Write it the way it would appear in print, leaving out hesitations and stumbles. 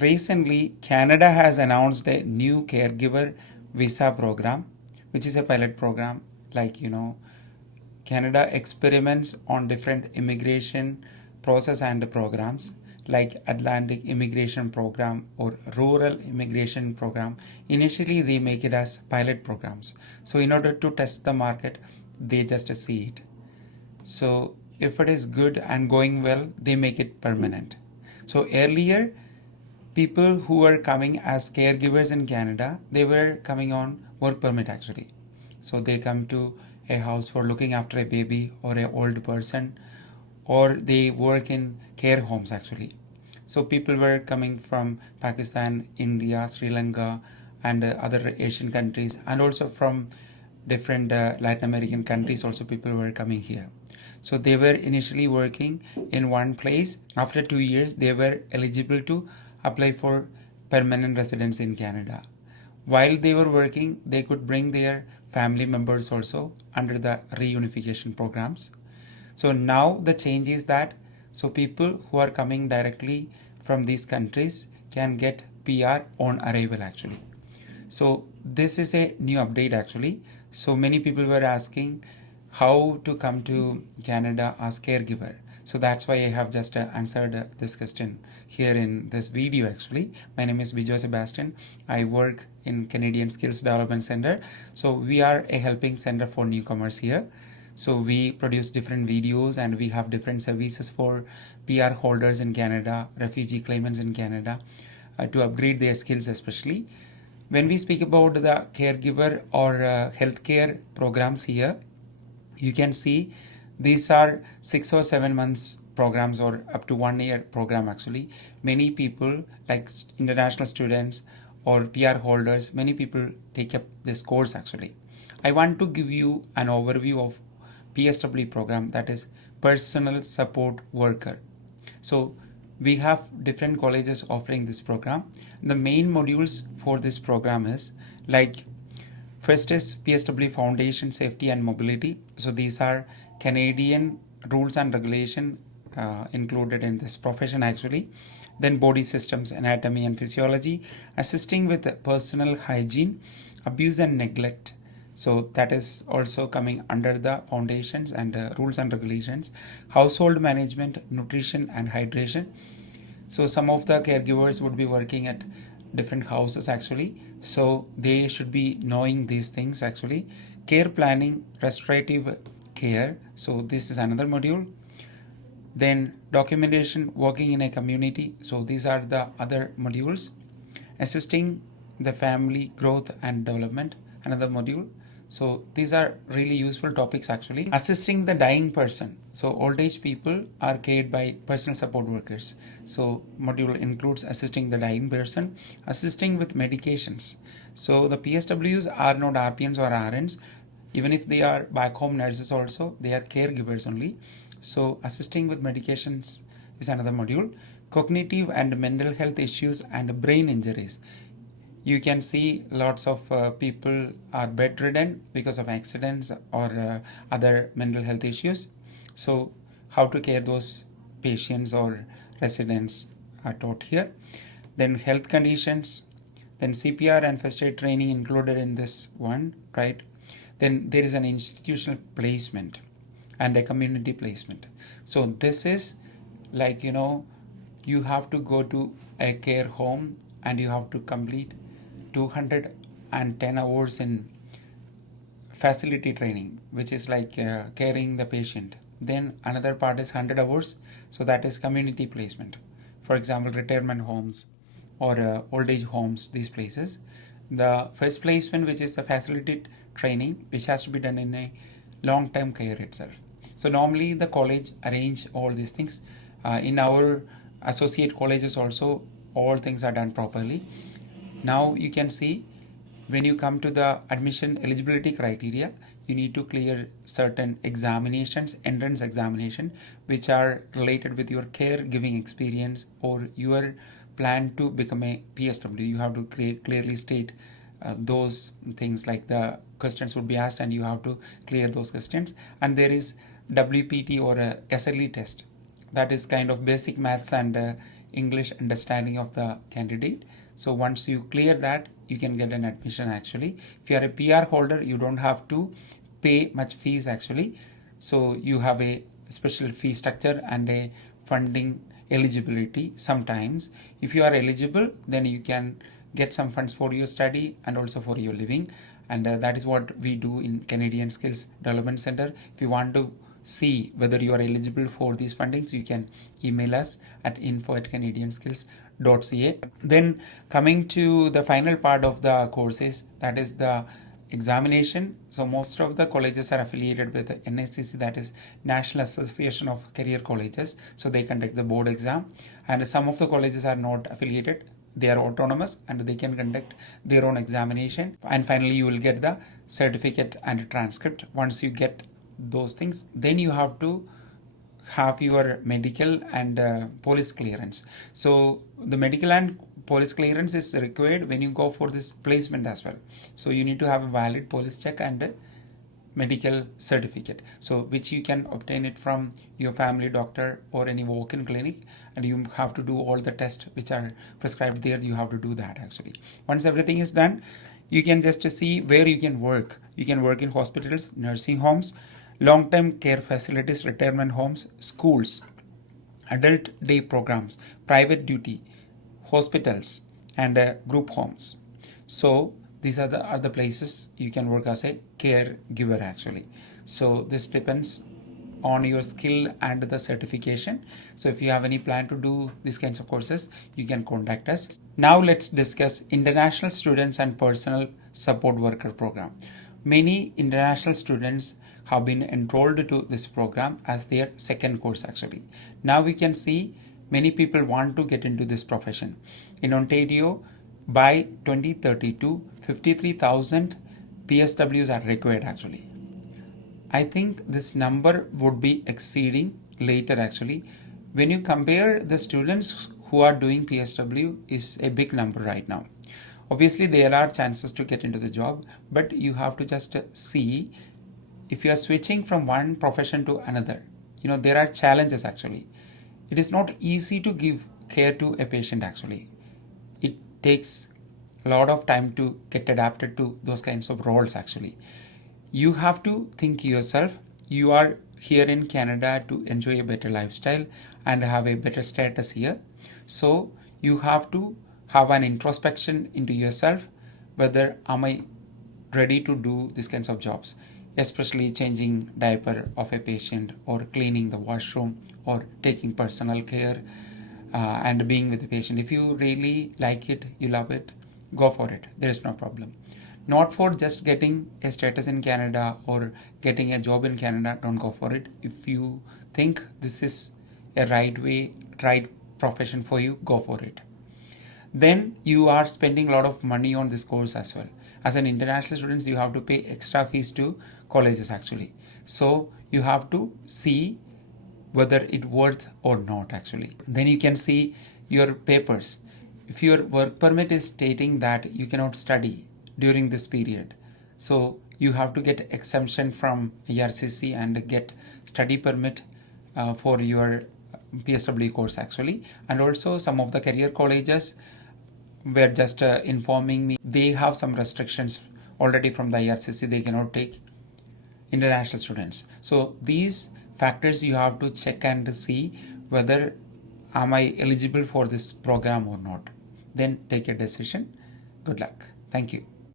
Recently, Canada has announced a new caregiver visa program, which is a pilot program. Canada experiments on different immigration process and programs like Atlantic Immigration Program or Rural Immigration Program. Initially, they make it as pilot programs. So, in order to test the market, they just see it. So, if it is good and going well, they make it permanent. So, earlier, people who were coming as caregivers in Canada, they were coming on work permit actually. So they come to a house for looking after a baby or an old person, or they work in care homes actually. So people were coming from Pakistan, India, Sri Lanka, and other Asian countries, and also from different Latin American countries. Also, people were coming here. So they were initially working in one place. After 2 years, they were eligible to apply for permanent residence in Canada. While they were working, they could bring their family members also under the reunification programs. So now the change is that people who are coming directly from these countries can get PR on arrival actually. So this is a new update actually. So many people were asking how to come to Canada as caregiver. So that's why I have just answered this question here in this video actually. My name is Bijo Sebastian. I work in Canadian Skills Development Center. So we are a helping center for newcomers here. So we produce different videos and we have different services for PR holders in Canada, refugee claimants in Canada to upgrade their skills especially. When we speak about the caregiver or healthcare programs here, you can see these are 6 or 7 months programs or up to 1 year program actually. Many people like international students or PR holders, many people take up this course actually. I want to give you an overview of PSW program, that is personal support worker. So we have different colleges offering this program. The main modules for this program is like first is PSW Foundation Safety and Mobility. So these are Canadian rules and regulation included in this profession actually. Then body systems, anatomy and physiology, assisting with personal hygiene, abuse and neglect. So that is also coming under the foundations and rules and regulations. Household management, nutrition and hydration. So some of the caregivers would be working at different houses actually. So they should be knowing these things actually. Care planning, restorative care. So this is another module. Then documentation, working in a community. So these are the other modules. Assisting the family growth and development, another module. So these are really useful topics actually. Assisting the dying person. So old age people are cared by personal support workers. So module includes assisting the dying person, assisting with medications. So the PSWs are not RPNs or RNs. Even if they are back home nurses also, they are caregivers only. So assisting with medications is another module. Cognitive and mental health issues and brain injuries. You can see lots of people are bedridden because of accidents or other mental health issues. So how to care those patients or residents are taught here. Then health conditions, then CPR and first aid training included in this one, right? Then there is an institutional placement and a community placement. So this is like, you have to go to a care home and you have to complete 210 hours in facility training, which is like caring the patient. Then another part is 100 hours. So that is community placement. For example, retirement homes or old age homes, these places. The first placement, which is the facility training, which has to be done in a long-term care itself. So normally the college arrange all these things. In our associate colleges also, all things are done properly. Now you can see when you come to the admission eligibility criteria, you need to clear certain examinations, entrance examination, which are related with your caregiving experience or your plan to become a PSW. You have to clearly state those things, like the questions would be asked and you have to clear those questions. And there is WPT or a SLE test, that is kind of basic maths and English understanding of the candidate. So once you clear that, you can get an admission actually. If you are a PR holder, you don't have to pay much fees actually. So you have a special fee structure and a funding eligibility. Sometimes if you are eligible, then you can get some funds for your study and also for your living, and that is what we do in Canadian Skills Development Center. If you want to see whether you are eligible for these fundings, you can email us at info@canadianskills.ca. Then coming to the final part of the courses, that is the examination. So most of the colleges are affiliated with the NACC, that is National Association of Career Colleges. So they conduct the board exam, and some of the colleges are not affiliated. They are autonomous and they can conduct their own examination. And finally, you will get the certificate and transcript. Once you get those things, then you have to have your medical and police clearance. So the medical and police clearance is required when you go for this placement as well. So you need to have a valid police check and medical certificate, so which you can obtain it from your family doctor or any walk-in clinic, and you have to do all the tests which are prescribed there. You have to do that actually. Once everything is done, you can just see where you can work. You can work in hospitals, nursing homes, long-term care facilities, retirement homes, schools, adult day programs, private duty, hospitals, and group homes. So these are the other places you can work as a caregiver actually. So this depends on your skill and the certification. So if you have any plan to do these kinds of courses, you can contact us. Now let's discuss international students and personal support worker program. Many international students have been enrolled to this program as their second course actually. Now we can see many people want to get into this profession. In Ontario, by 2032, 53,000 PSWs are required actually. I think this number would be exceeding later actually. When you compare the students who are doing PSW, is a big number right now. Obviously there are chances to get into the job, but you have to just see if you are switching from one profession to another. There are challenges actually. It is not easy to give care to a patient actually. It takes a lot of time to get adapted to those kinds of roles actually. You have to think yourself, you are here in Canada to enjoy a better lifestyle and have a better status here. So you have to have an introspection into yourself, whether am I ready to do these kinds of jobs, especially changing diaper of a patient or cleaning the washroom or taking personal care and being with the patient. If you really like it, you love it, go for it. There is no problem. Not for just getting a status in Canada or getting a job in Canada, don't go for it. If you think this is a right way, right profession for you, go for it. Then you are spending a lot of money on this course as well. As an international student, you have to pay extra fees to colleges actually. So you have to see whether it worth or not actually. Then you can see your papers. If your work permit is stating that you cannot study during this period, so you have to get exemption from ARCC and get study permit for your PSW course actually. And also some of the career colleges were just informing me they have some restrictions already from the IRCC. They cannot take international students. So these factors you have to check and see whether am I eligible for this program or not. Then take a decision. Good luck. Thank you.